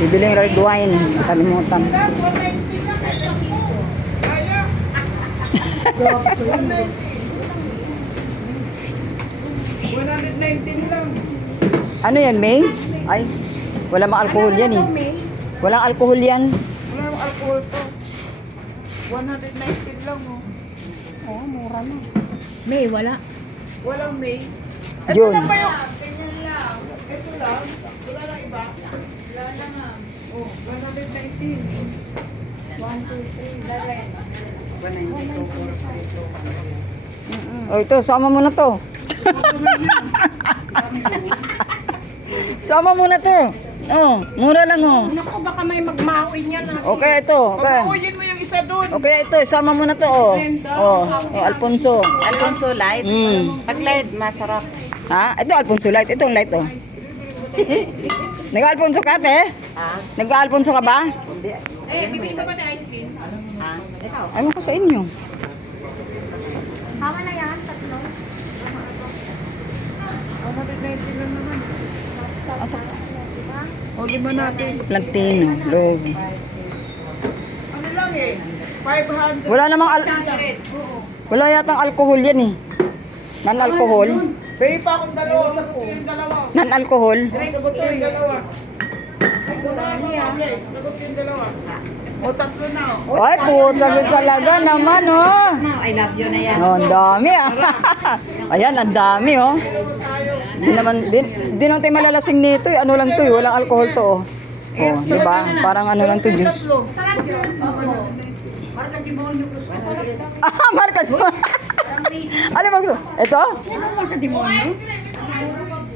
Bibiling red wine. Kalimutan. Ano yan, May? Ay, wala mang alcohol yan eh. Walang alcohol yan. Wala mang alcohol to. 119 lang, oh. Oo, mura na. May, wala. Walang May. June. Ito lang. Wala lang iba. Wala lang, oh, 119. 1, 2, 3. O ito, sama mo na to. Sama mo na to. Oh, mura lang oh. Naku, baka may magmaoy niya na. Okay, ito. Okay. Pag-uyin mo yung isa doon. Okay, ito. Sama mo na to oh. Oh, Alfonso. Alfonso Light. Pag light, masarap. Ha? Ito Alfonso light. Ito ang light oh. Nag-Alfonso ka, te? Nag-Alfonso ka ba? Hindi. Bibili ka ba ng ice cream? Ha? Ikaw? Ayaw ko sa inyo. Tama na yan, tatlo. 119 lang naman. Ito. O, lima natin. Plantino. Love. Ano lang eh? 500. Wala namang wala yatang alcohol yan eh. Non-alcohol. Pay pa akong dalawa. Sagot ko yung dalawa. Non-alcohol. Sagot ko yung dalawa. Sagot ko yung dalawa. O, tatlo na. O, Ay, puta talaga naman oh. I love you na yan. Oh, ang dami ah. Ayan, ang dami oh. Di naman tayo malalasing nito eh. Ano lang to eh, walang alcohol to oh. Oh, di ba? Parang ano lang to, juice. Sarap yun. Ah, markas mo. Ano ba gusto? Ito?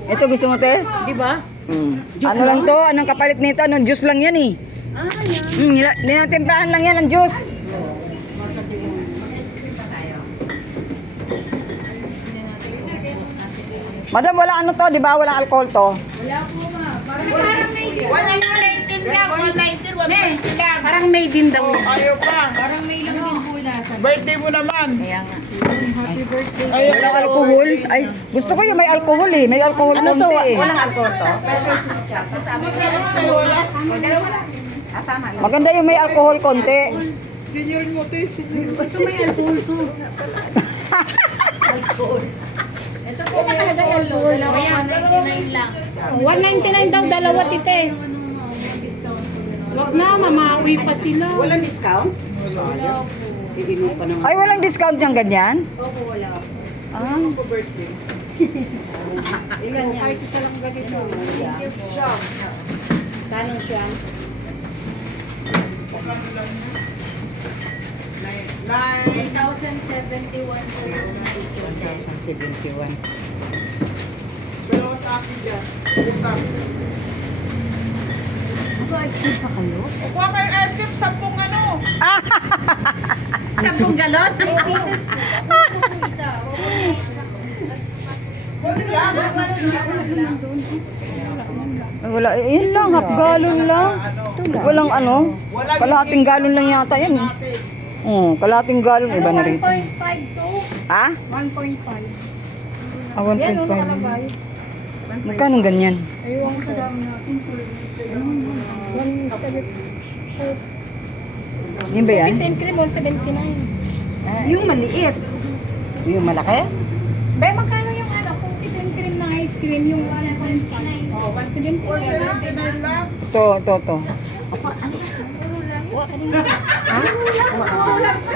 Ito gusto mo te? Di ba? Ano lang to? Anong kapalit nito? Anong juice lang yan eh. Ninatemprahan lang yan ang juice. Madam, wala ano to, di ba? Walang alcohol to. Wala po ma. Parang may 119 lang. 119, 120 lang. Parang may din daw. O, ayaw pa. Parang may lang din po nasa. Birthday mo naman. Kaya nga. Happy birthday. Ayaw Walang alcohol. Ay, gusto ko yung may alcohol eh. May alcohol konti eh. alcohol to? Wala. Maganda yung may alcohol konti. Senior mo, te. Senior. Ito may alcohol to. Alcohol. Ito po may alcohol. Dalawa 199 lang. 199 daw, dalawa tites. Wag na, mamawi pa sila. Walang discount? Wala. Iinom pa naman. Ay, walang discount yung ganyan? Opo, wala. Ah, Ako birthday. Ilan yan? Ay, isa lang ganito. Tanong siya. Nine. 1,071 po yung 90%. 71. Dalawa sa akin dyan. Ito. Ice cream pa kayo? O, kuha kayo ice cream, 10 ano. 10 galon? 8 pieces po. Isa. Ay, wala. Eh, yun lang, half galon lang. Walang ano. Kalahating galon lang yata yan eh. Kalahating galon. Iba na rin. 1.5 to. Ha? 1.5. Ah, Yan, 1.5. ano nakalagay? Magkano ganyan? Ayun ko dami natin. 1.7. Yun ba yan? Ice cream, 179. Yung maliit. Yung malaki? Be, magkano yung ano, kung ice cream na ice cream, yung 1.5? Oh, 179. lang. Ito.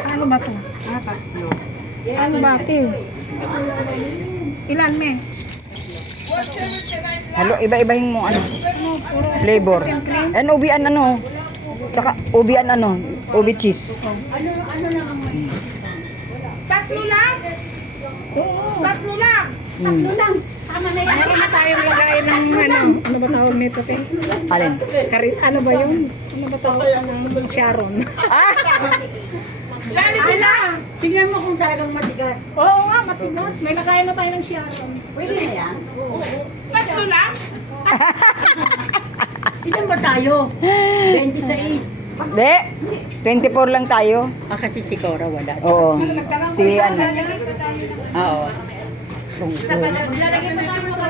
Ano ba to? Tatlo. Ano ba ito? Ilan, me? Halo, iba-ibahin mo ano. Flavor. And ubian ano. Tsaka ubian ano. Ubi cheese. Tatlo lang? Tatlo lang? Hmm. lang. Tama na yan. Meron na tayong lagay ng ano ba tawag nito, te? Alin? Ano ba yun? Ano ba tawag ng Sharon? Ah! Ay lang! Tingnan mo kung talagang matigas. Oo nga, matigas. May lagay na tayo ng Sharon. Pwede na yan? Tatlo lang? Ilan ba tayo? 26. Hindi. 24 lang tayo. Kasi si Cora wala. Oo. Si ano. Oo. Maglalagay pa tayo ng